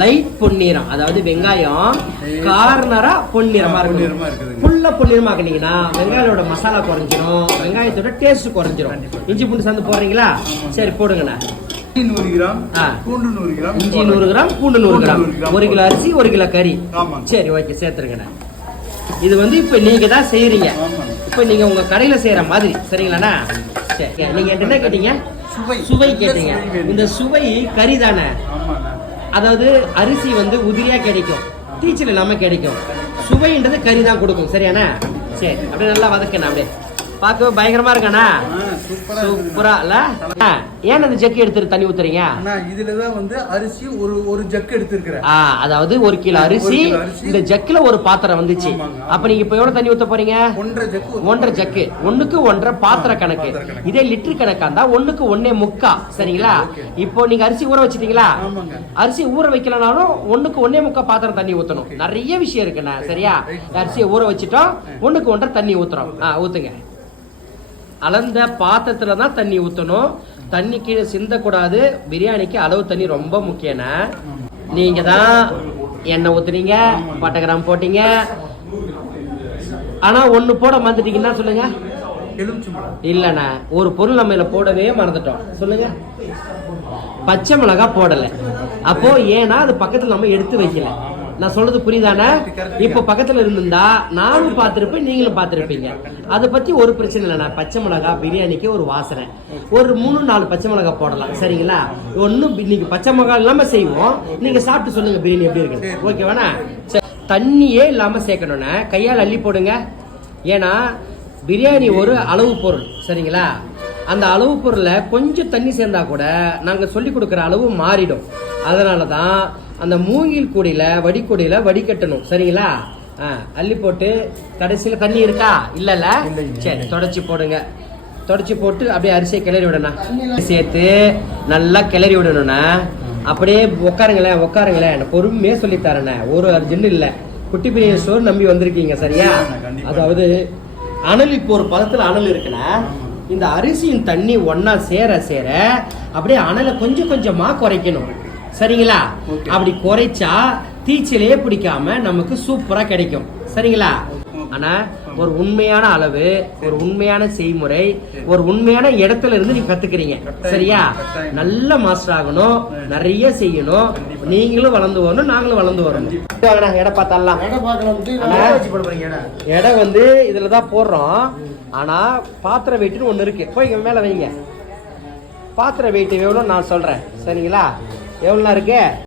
Light பொன்னிறம். அதாவது வெங்காயம் கார்னரா பொன்னிறமா இருக்கும். ஃபுல்லா பொன்னிறமா ஆக்குனீங்கன்னா வெங்காயத்தோட மசாலா குறைஞ்சிரும். வெங்காயத்தோட டேஸ்ட் குறைஞ்சிரும். இஞ்சி பூண்டு சேர்ந்து போடுறீங்களா? சரி போடுங்கண்ணா. நூறு கிராம். பூண்டு நூறு கிராம் இஞ்சி நூறு கிராம் பூண்டு நூறு கிராம். ஒரு கிலோ அரிசி ஒரு கிலோ கறி. சரி ஓகே சேர்த்துருங்கண்ணா. இது வந்து இப்ப நீங்க தான் செய்யறீங்க. இப்ப நீங்க உங்க கடையில செய்யற மாதிரி. சரிங்களாண்ணா? சரி நீங்க என்ன கேட்டீங்க? சுவை. சுவை கேட்டீங்க. இந்த சுவை கறி தானே அதாவது அரிசி வந்து உதிரியா கிடைக்கும். டீச்சர் இல்லாம கிடைக்கும். சுவைன்றது கறி தான் கொடுக்கும். சரியாண்ணா? சரி. அப்படியே நல்லா வதக்கண்ணா அப்படியே. பார்க்கவே பயங்கரமா இருக்காண்ணா ஆ, சூப்பரா இல்ல? ஏன் அந்த ஜக்கி எடுத்துட்டு தண்ணி ஊத்துறீங்க? இதுலதான் வந்து அரிசி ஒரு ஒரு ஜக்கு எடுத்திருக்கிறேன். அதாவது ஒரு கிலோ அரிசி. இந்த ஜக்கில ஒரு பாத்திரம் வந்துச்சு. அப்ப நீங்க இப்ப எவ்வளவு தண்ணி ஊத்த போறீங்க? ஒன்றரை ஜக்கு ஒரு- ஒன்றரை ஜக்கு. ஒண்ணுக்கு ஒன்றரை பாத்திர கணக்கு. இதே லிட்டர் கணக்கா இருந்தா ஒண்ணுக்கு ஒன்னே முக்கா. சரிங்களா. இப்போ நீங்க அரிசி ஊற வச்சிட்டீங்களா. அரிசி ஊற வைக்கலனாலும் ஒண்ணுக்கு ஒன்னே முக்கா பாத்திரம் தண்ணி ஊத்தணும். நிறைய விஷயம் இருக்குண்ணா சரியா? அரிசியை ஊற வச்சிட்டோம் ஒண்ணுக்கு ஒன்றரை தண்ணி ஊத்துறோம். ஆ ஊத்துங்க. அளந்த பாத்திரத்துல தான் தண்ணி ஊற்றணும் தண்ணி கீழே சிந்தக்கூடாது. பிரியாணிக்கு அளவு தண்ணி ரொம்ப முக்கியண்ணா நீங்க தான் எண்ணெய் ஊத்துனீங்க பட்டை கிராம் போட்டீங்க. ஆனா ஒண்ணு போட மறந்துட்டீங்கன்னா சொல்லுங்க. இல்லைண்ணா இல்லண்ணா ஒரு பொருள் நம்ம போடவே மறந்துட்டோம். சொல்லுங்க. பச்சை மிளகா போடல. அப்போ ஏன்னா அது பக்கத்துல நம்ம எடுத்து வைக்கல. நான் சொல்றது புரியுதானே? இப்போ பக்கத்துல இருந்திருந்தா நானும் பார்த்திருப்பேன் நீங்களும் பார்த்திருப்பீங்க. அதை பத்தி ஒரு பிரச்சனை இல்லைண்ணா பச்சை மிளகா பிரியாணிக்கு ஒரு வாசனை. ஒரு மூணு நாலு பச்சை மிளகா போடலாம் சரிங்களா? ஒன்னும் இன்னைக்கு பச்சை மிளகா இல்லாம செய்வோம். நீங்க சாப்பிட்டு சொல்லுங்க பிரியாணி எப்படி இருக்கு ஓகேவாண்ணா தண்ணியே இல்லாம சேர்க்கணும்னா கையால் அள்ளி போடுங்க. ஏன்னா பிரியாணி ஒரு அளவு பொருள் சரிங்களா? அந்த அளவு பொருளை கொஞ்சம் தண்ணி சேர்ந்தா கூட நாங்கள் சொல்லி கொடுக்குற அளவு மாறிடும். அதனால தான் அந்த மூங்கில் கூடையில வடிக்கூடையில வடிகட்டணும் சரிங்களா? ஆ அள்ளி போட்டு கடைசியில் தண்ணி இருக்கா? இல்லைல்ல? சரி தொடச்சி போடுங்க. தொடச்சி போட்டு அப்படியே அரிசியை கிளறி விடணும். சேர்த்து நல்லா கிளறி விடணும்னா அப்படியே உட்காருங்களேன் உட்காருங்களேன் பொறுமையே சொல்லி தரேண்ணே. ஒரு அர்ஜென்ட் இல்லை. குட்டி பிரியாணி ஸ்டோர் நம்பி வந்திருக்கீங்க சரியா. அதாவது அனல் இப்போ ஒரு பதத்துல அனல் இருக்குன்னா இந்த அரிசியின் தண்ணி ஒண்ணா சேர சேர அப்படியே அனலை கொஞ்சம் கொஞ்சமா குறைக்கணும். சரிங்களா. அப்படி குறைச்சா தீச்சிலே பிடிக்காம நமக்கு சூப்பரா கிடைக்கும். சரிங்களா? ஆனா ஒரு உண்மையான அளவு ஒரு உண்மையான செய்முறை ஒரு உண்மையான இடத்துல இருந்து நீங்க கத்துக்கிறீங்க. சரியா. நல்ல மாஸ்டர் ஆகணும். நிறைய செய்யணும். நீங்களும் வளர்ந்து வரணும் நாங்களும் வளர்ந்து வரணும். இடம் பார்த்தரலாம் எடை பார்க்கலாம் வந்து இதுல தான் போடுறோம். ஆனா பாத்திர வெயிட்னு ஒண்ணு இருக்கு. போய் மேல வைங்க. பாத்திர வெயிட் எவ்வளோ நான் சொல்றேன். சரிங்களா? எவ்வளோ இருக்கு?